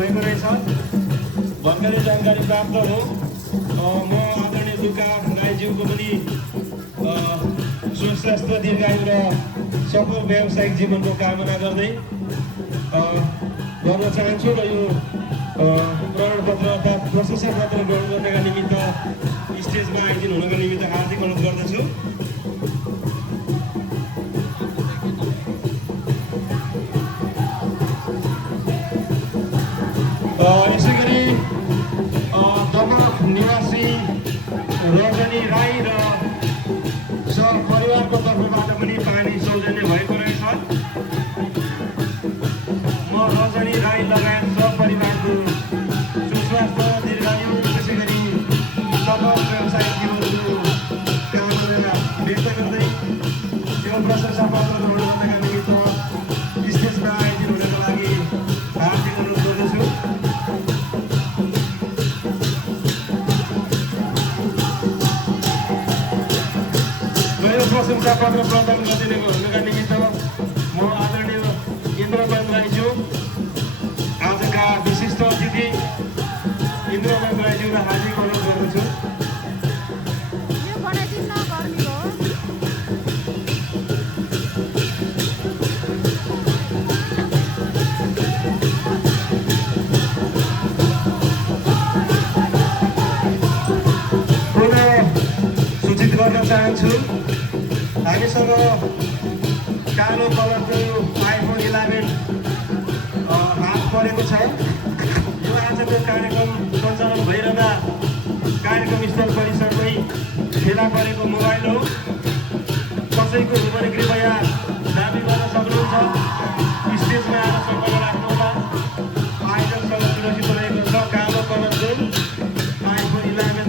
भएको रहेछ भन्ने जानकारी प्राप्त हो। म आदरणीय लुका राईज्यूको पनि सुस्वास्थ्य दीर्घायु र सफल व्यावसायिक जीवनको कामना गर्दै गर्न चाहन्छु र यो प्रमाणपत्र अर्थात् प्रशंसा पत्र ग्रहण गर्नका निमित्त स्टेजमा आइदिनु हुनका निमित्त हार्दिक अनुरोध गर्दछु। यसै गरी दमक निवासी रजनी राई र परिवारको तर्फबाट पनि पानी सौजन्य भएको रहेछ। म रजनी राई लगायत परिवारको सुस्वास्थ्य दीर्घायु त्यसै गरी सफल व्यावसायिक जीवनको कामना व्यक्त गर्दै यो प्रशंसा पत्र ग्रहण गर्नका निमित्त स्टेजमा आइदिनु हुनको लागि हार्दिक अनुरोध गर्दछु। प्रशंसा पत्र प्रदान गरिदिने हुनुका निमित्त म आदरणीय इन्द्रमान राईज्यू, आजका विशिष्ट अतिथि इन्द्रमान राईज्यूलाई हार्दिक अनुरोध गर्दछु। पुनः सूचित गर्न चाहन्छु हामीसँग कालो कलरको आइफोन 11 हात परेको छ। यो आजको कार्यक्रम सञ्चालन भइरहँदा कार्यक्रम स्थल परिसरमै फेला परेको मोबाइल हो। कसैको हो भने कृपया